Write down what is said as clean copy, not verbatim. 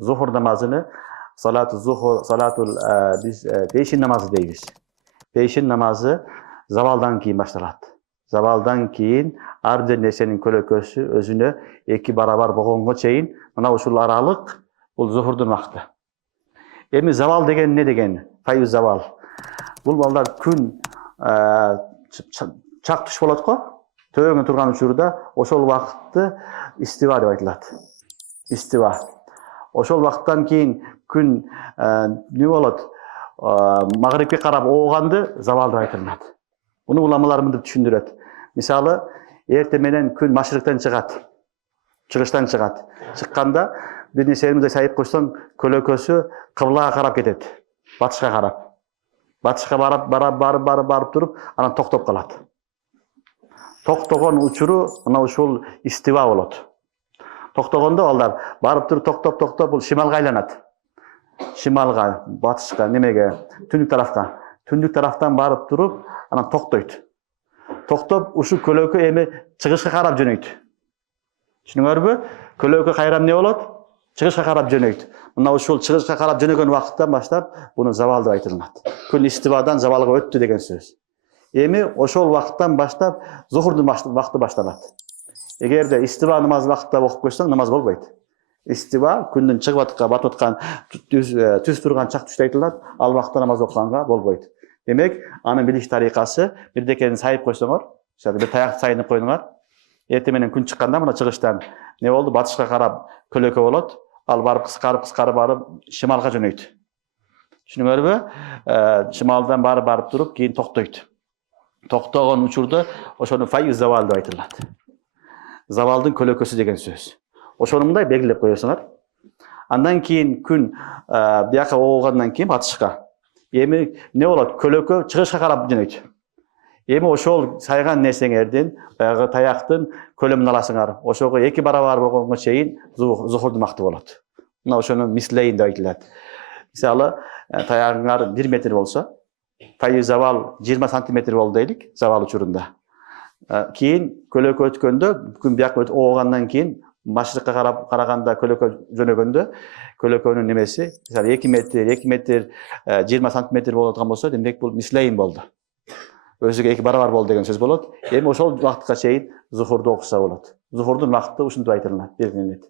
zuhur namazını salatul biz peşin namazı deymiz. Peşin namazı zavaldan keyin başlanat. Zavaldan keyin ar bir nersenin kölökösü özüne iki barabar bogongo çeyin mına uşul aralık bul zuhurdun vakti. Emi zaval degen ne degen? Fayu zaval. Bul ballar gün çak tuş bolat ko. Töөгө турган учурда ошол вакытты истива деп айтылат. Истива. Ошол вакыттан кийин күн не болот? Магрибке карап ооганды завал деп айтылат. Буну уламалар мынтип түшүндүрөт. Мисалы, эрте менен күн машрыктан чыгат. Чыгыштан чыгат. Чыкканда бир нерсени сайып койсоң, көлөкөсү кыблага карап кетет. Батышка карап. Батышка барып туруп, анан токтоп калат. Токтогон учуру мына ушул истива болот. Токтогондо алар барып туруп токтоп бул шималга айланат. Шималга, батышка, немеге, түндүк тарафка. Түндүк тарафтан барып туруп, анан токтойт. Токтоп ушу көлөкө эми чыгышка карап жөнөйт. Түшүнүңөрбү? Көлөкө кайрам не болот? Чыгышка карап жөнөйт. Мына ушул чыгышка карап жөнөгөн убакыттан баштап буну завал деп айтылат. Күн истивадан завалга өттү деген сөз. Эми ошол вакыттан баштап зухурдун вакыты башталат. Эгерде истива намаз вакытта окуп койсоң, намаз болбойт. Истива күндүн чыгып аткан, батып аткан, түз турган чак түштө айтылат, ал вакытта намаз окуганга болбойт. Демек, анын билиш тарикасы бирдекени сайып койсоңор, бир таякты сайынып коюңар. Эрте менен күн чыкканда мына чыгыштан не болду? Батышка карап көлөкө болот. Ал барып кыскарып барып шималга жөнөйт. Түшүнүңөрбү? Шималдан барып туруп, кийин токтойт. Токтогон учурда ошону файыз завал деп айтылат. Завалдын көлөкөсү деген сөз. Ошону мындай белгилеп коесуңар. Андан кийин күн бияка оогандан кийин батышка. Эми не болот? Көлөкө чыгышка карап жөнөйт. Эми ошол сайган нерсеңердин, баягы таяктын көлөмүн аласыңар. Ошого эки барабар болгонго чейин зухурдун вакыты болот. Мына ошону мислейин деп айтылат. Мисалы, таягыңар 1 метр болсо, файыз завал 20 сантиметр болду дейлик, завал учурунда. Кийин көлөкө өткөндө, күн бияка оогандан кийин машрыкка караганда көлөкө жөнөгөндө, көлөкөнүн немеси, мисалы 2 метр 20 сантиметр болот болсо, демек бул мислейин болду. Өзүгө эки барабар болду деген сөз болот. Эми ошол вакытка чейин зухурду окуса болот. Зухурдун вакыты ушинтип айтылат, белгиленет.